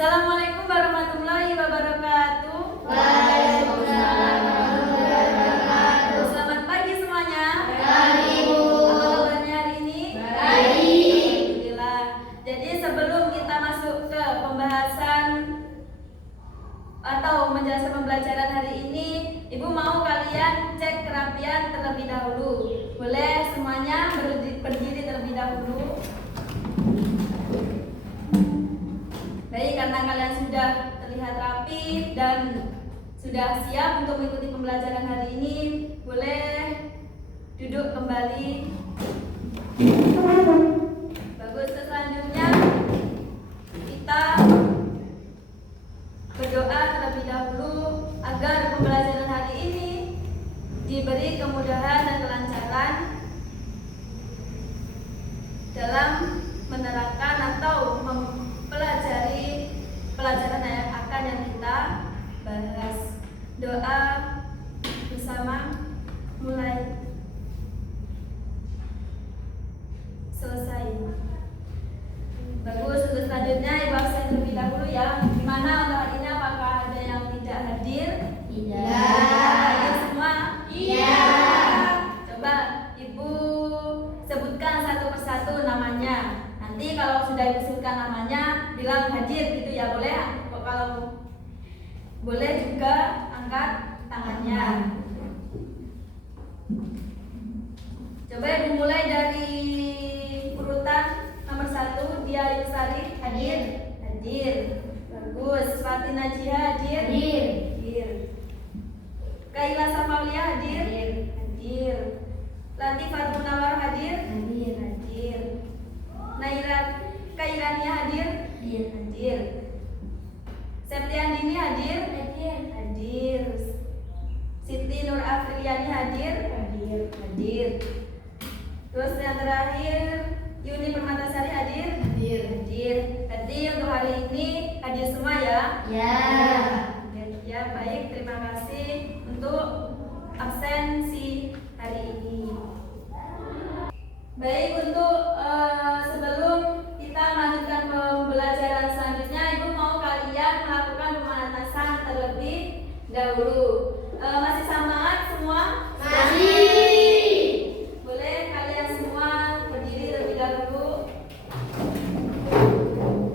Assalamualaikum warahmatullahi wabarakatuh. Waalaikumsalam warahmatullahi wabarakatuh. Selamat pagi semuanya. Pagi, Bu. Apa kabarnya hari ini? Baik. Alhamdulillah. Jadi sebelum kita masuk ke pembahasan atau menjelaskan pembelajaran hari ini, Ibu mau kalian cek kerapian terlebih dahulu. Boleh semuanya berdiri terlebih dahulu. Baik, karena kalian sudah terlihat rapi dan sudah siap untuk mengikuti pembelajaran hari ini, boleh duduk kembali. Bagus, selanjutnya kita berdoa terlebih dahulu agar pembelajaran hari ini diberi kemudahan dan kelancaran dalam menerangkan atau mempelajari pelajaran yang akan kita bahas. Doa bersama mulai. Selesai. Bagus, untuk selanjutnya Ibu absen terlebih dahulu ya. Gimana untuk hari ini, apakah ada yang tidak hadir? Tidak. Hadir semua? Iya. Coba Ibu sebutkan satu persatu namanya. Nanti kalau sudah Ibu sebutkan namanya, bilang hadir gitu ya, boleh? Kalau boleh juga angkat tangannya. Coba Ibu mulai dari urutan nomor 1, Dia Lestari, hadir? Hadir. Bagus. Fatin Najia, hadir? Hadir. Hadir. Kaila Safaulia, hadir? Hadir. Hadir. Latifah Munawar, hadir? Hadir. Hadir. Naira Kairania, hadir? Hadir. Hadir. Septiandini, hadir? Hadir. Hadir. Siti Nur Afriliani, hadir? Hadir. Hadir. Terus yang terakhir, Yuni Permatasari, hadir? Hadir. Hadir. Tadi untuk hari ini hadir semua ya? Ya. Ya, baik. Terima kasih untuk absensi hari ini. Baik, untuk sebelum kita melanjutkan pembelajaran selanjutnya, Ibu mau kalian melakukan pemanasan terlebih dahulu. Masih semangat semua? Masih. Boleh kalian semua berdiri terlebih dahulu.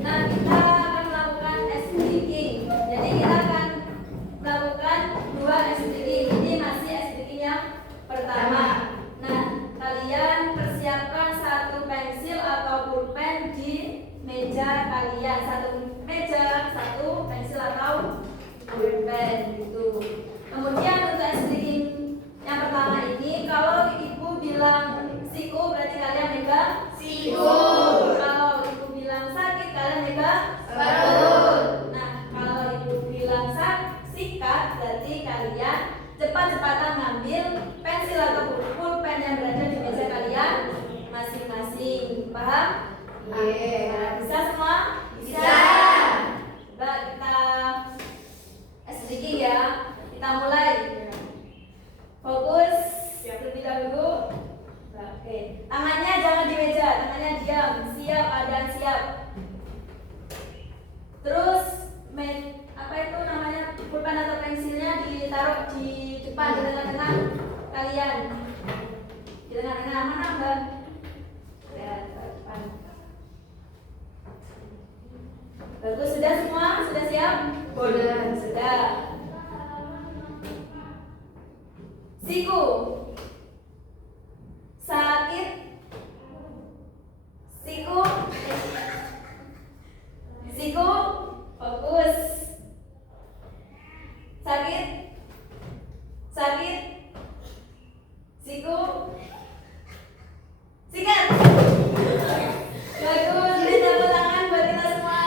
Nah, kita akan melakukan ice breaking. Jadi kita akan melakukan 2 ice breaking. Ini masih ice breaking yang pertama. Nah, kalian persiapkan 1 pensil atau pulpen di meja kalian. 1 meja, 1 pensil atau pulpen gitu. Kemudian untuk ice breaking yang pertama ini, kalau Ibu bilang siku, berarti kalian megang Siku. Kalau Ibu bilang sakit, kalian megang Perut. Nah, kalau Ibu bilang sikat, berarti kalian cepat-cepatan ngambil pensil atau pulpen yang berada di meja kalian masing-masing. Paham? Iya. Nah, bisa semua? Bisa. Coba kita sedikit ya. Kita mulai. Fokus terlebih dahulu. Oke. Tangannya jangan di meja, tangannya diam. Siap, keadaan siap. Terus apa itu namanya, pulpen atau pensilnya ditaruh di depan, di tengah-tengah kalian. Di tengah-tengah mana, Mbak? Ya, depan. Bagus, sudah semua? Sudah siap? Sudah. Siku. Sakit. Siku. Siku. Fokus. Sakit. Sakit. Siku. Sikat. Bagus, beri tepuk tangan buat kita semua.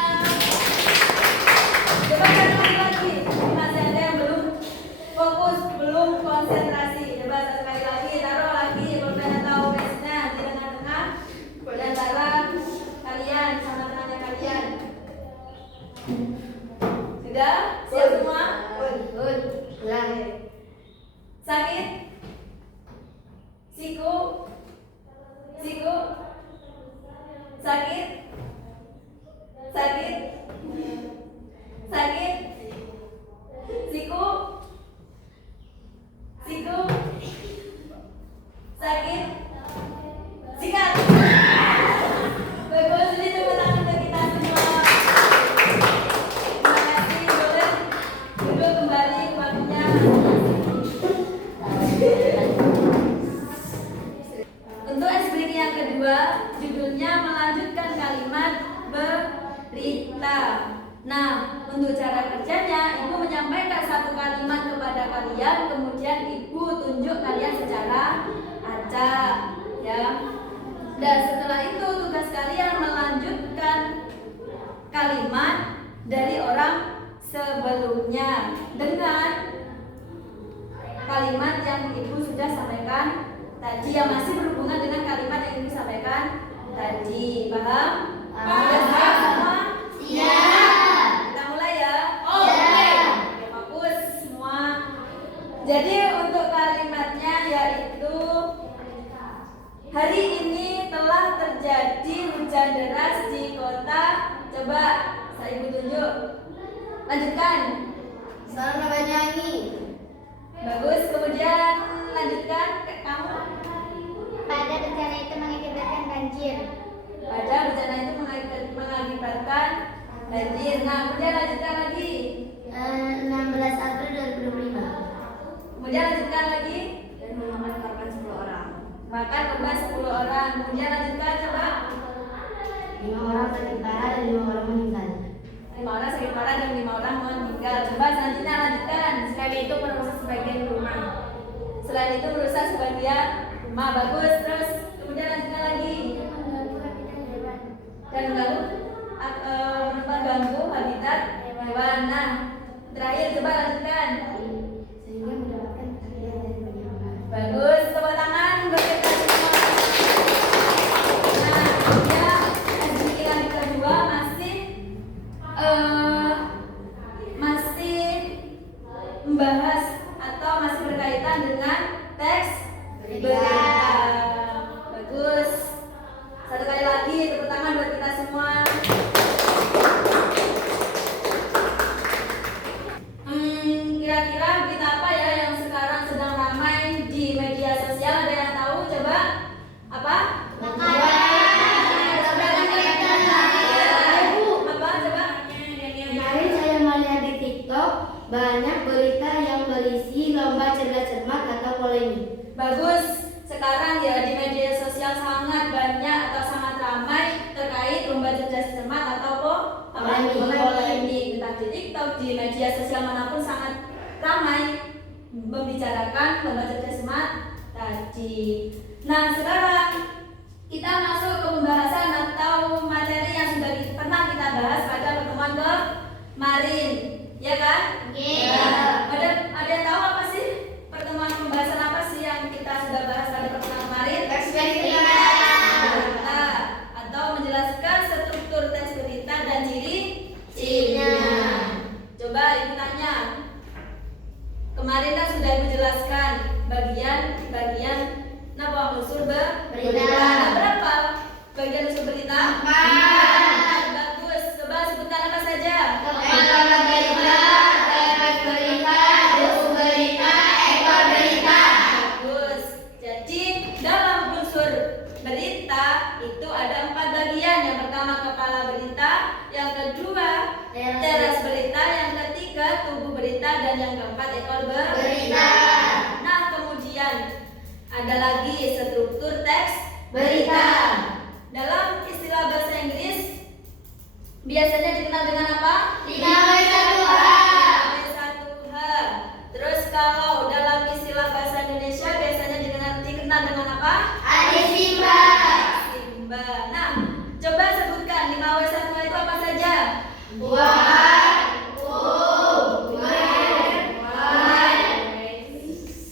Coba kita Nah, untuk cara kerjanya, Ibu menyampaikan satu kalimat kepada kalian, kemudian Ibu tunjuk kalian secara acak, ya. Dan setelah itu tugas kalian melanjutkan kalimat dari orang sebelumnya dengan kalimat yang Ibu sudah sampaikan tadi, yang masih berhubungan dengan kalimat yang Ibu sampaikan tadi. Paham? Sudah siap semua? Siap. Kita mulai ya. Oke. Oke, fokus semua. Jadi untuk kalimatnya yaitu, hari ini telah terjadi hujan deras di kota. Coba saya Ibu tunjuk. Lanjutkan. Salam Banyuwangi. Bagus. Kemudian lanjutkan kamu. Pada bencana itu mengakibatkan banjir. Pada bencana itu mengakibatkan banjir. Nah, kemudian lanjutkan lagi. 16 April 2025. Kemudian lanjutkan lagi. Dan memakan korban 10 orang. Makan korban 10 orang. Kemudian lanjutkan coba. 5 orang sakit parah dan 5 orang meninggal. 5 orang sakit parah dan 5 orang meninggal. Coba selanjutnya lanjutkan. Selain itu merusak sebagian rumah. Selain itu merusak sebagian rumah. Bagus. Terus kemudian lanjutkan lagi. Dan mengganggu habitat hewan. Nah, terakhir coba lanjutkan. Sehingga mendapatkan perhatian dari banyak orang. Bagus. Tepuk tangan untuk kita semua. Nah, ya, SDG yang kedua masih membahas atau masih berkaitan dengan teks berita. Bagus. Satu kali lagi tepuk tangan buat kita semua. Kira-kira berita apa ya yang sekarang sedang ramai di media sosial? Ada yang tahu? Coba. Apa? Apa? Coba. Kemarin saya melihat di TikTok banyak berita yang berisi lomba cerdas cermat atau polemik. Bagus. Sekarang ya di media sosial sangat banyak atau sangat ramai terkait lomba cerdas cermat atau polemik. Entah di TikTok, di media sosial manapun sangat ramai membicarakan lomba cerdas cermat tadi. Nah, sekarang kita masuk ke pembahasan atau materi yang sudah pernah kita bahas pada pertemuan kemarin, ya kan? Ya. Ada yang tahu apa sih pertemuan pembahasan apa sih yang kita sudah bahas pada pertemuan kemarin? Teks berita. Berita atau menjelaskan struktur teks berita dan ciri-cirinya. Coba Ibu tanya. Kemarin kan sudah Ibu jelaskan bagian unsur berita. Ada berapa bagian unsur berita? 4. Bagus. Coba sebutkan apa saja? Kepala berita, teks berita, buku berita, ekor berita. Bagus. Jadi dalam unsur berita itu ada 4 bagian. Yang pertama kepala berita, yang kedua teras berita, yang ketiga tubuh berita, dan yang keempat ekor berita. Nah, kemudian ada lagi struktur teks berita. Dalam istilah bahasa Inggris biasanya dikenal dengan apa? 5W1H. Terus kalau dalam istilah bahasa Indonesia biasanya dikenal dengan apa? Simba. Simba. Nah, coba sebutkan 5W1H itu apa saja? Buah.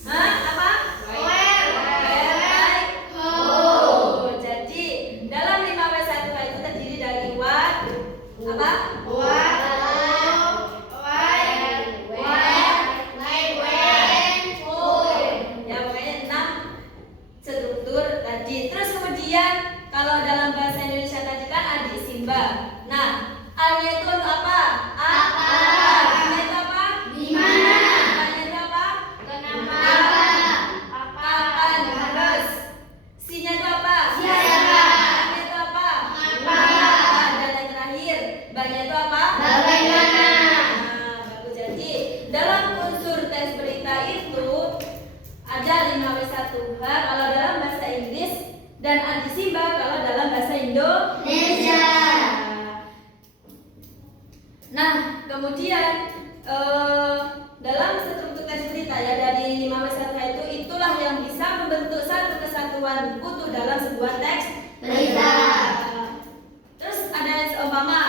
Apa? Jadi dalam 5W1H itu terdiri dari what? Apa? Ya, pokoknya 6 struktur tadi. Terus kemudian kalau dalam bahasa Indonesia tadi kan adik Simba. Nah, A-nya itu untuk apa? Apa? B-nya itu apa? Di mana? K-nya itu apa? Kenapa? Kapan? Terus C-nya itu apa? Siapa? A-nya itu apa? Apa? Dan yang terakhir, B-nya itu apa? Bagaimana? Nah, bagus. Jadi dalam unsur teks berita itu ada 5W1H kalau dalam bahasa Inggris dan Adi Simba kalau dalam bahasa Indonesia. Indonesia. Nah, kemudian dalam struktur teks berita ya dari 5W1H itu itulah yang bisa membentuk satu kesatuan utuh dalam sebuah teks Berita. Terus ada seumpama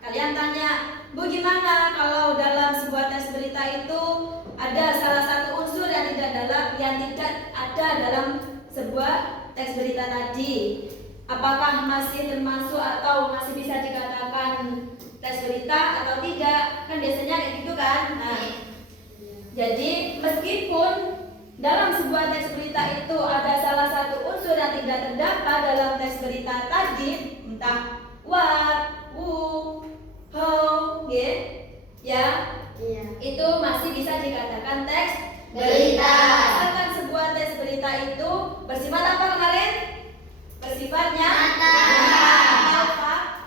kalian tanya, Bu gimana kalau dalam sebuah teks berita itu ada salah satu unsur yang tidak ada dalam sebuah teks berita tadi? Apakah masih termasuk atau masih bisa dikatakan teks berita atau tidak? Kan biasanya kayak gitu kan. Nah, jadi meskipun dalam sebuah teks berita itu ada salah satu unsur yang tidak terdapat dalam teks berita tadi, entah what, who, how, ya, itu masih bisa dikatakan teks Berita. Asalkan sebuah teks berita itu bersifat apa kemarin? Bersifat nyata.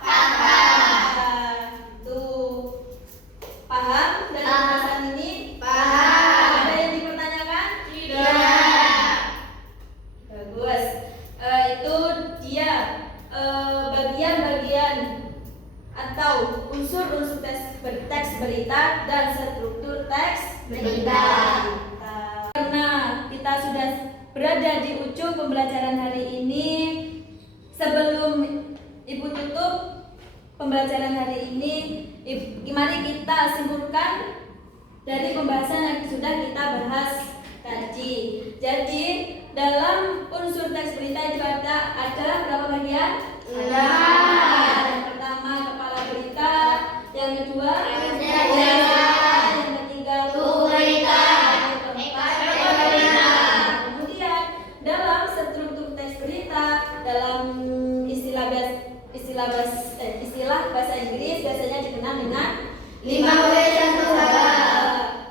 Fakta. Tuh. Paham dari pembahasan ini? Paham. Ada yang dipertanyakan? Tidak. Bagus. Itu dia bagian-bagian atau unsur-unsur teks berita dan struktur teks Berita. Karena kita sudah berada di ujung pembelajaran hari ini, sebelum Ibu tutup pembelajaran hari ini, mari kita simpulkan dari pembahasan yang sudah kita bahas tadi. Jadi dalam unsur teks berita itu ada berapa bagian? Ada. Yang pertama kepala berita, yang kedua Berita. yang ketiga Berita. yang keempat Berita. Kemudian dalam struktur teks berita dalam istilah bahasa Inggris biasanya dikenal dengan 5W1H.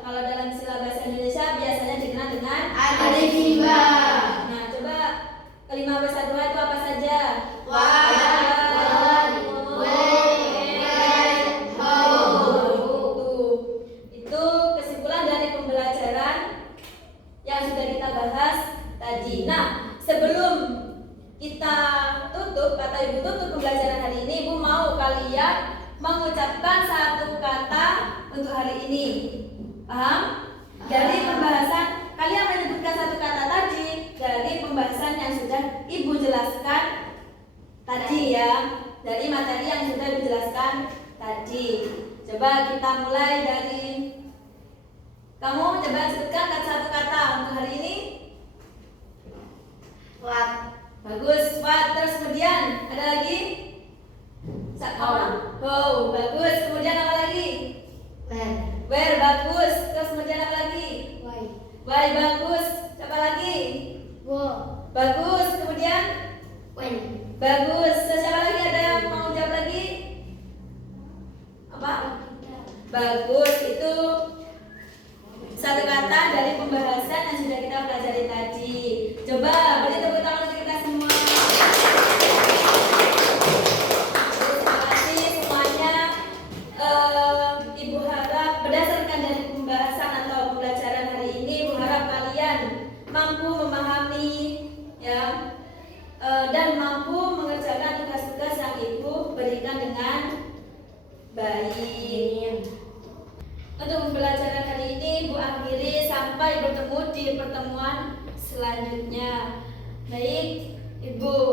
Kalau dalam istilah bahasa Indonesia biasanya dikenal dengan Adjektif simbol. Nah, coba kelima W1H itu apa saja? What, when, how. Itu kesimpulan dari pembelajaran yang sudah kita bahas tadi. Nah, sebelum kita tutup atau Ibu tutup pembelajaran hari ini, Ibu mau kalian mengucapkan satu kata untuk hari ini. Paham? Dari pembahasan kalian menyebutkan satu kata tadi dari pembahasan yang sudah Ibu jelaskan tadi ya, dari materi yang sudah Ibu jelaskan tadi. Coba kita mulai dari kamu, coba sebutkan satu kata untuk hari ini. What. Bagus, what. Terus kemudian ada lagi? How. Bagus. Kemudian apa lagi? When. Where. Bagus. Terus kemudian apa lagi? Why. Why. Bagus. Apa lagi? Wo. Bagus. Kemudian When. bagus. Terus siapa lagi ada yang mau jawab lagi? Apa? Bagus. Itu satu kata dari pembahasan yang sudah kita pelajari tadi. Coba beri tepuk tangan untuk kita semua. Terima kasih semuanya. Ibu harap berdasarkan dari pembahasan atau pembelajaran hari ini, Ibu harap kalian mampu memahami ya dan mampu mengerjakan tugas-tugas yang Ibu berikan dengan baik. Untuk pembelajaran hari ini Ibu akhiri sampai bertemu di pertemuan selanjutnya. Baik, Ibu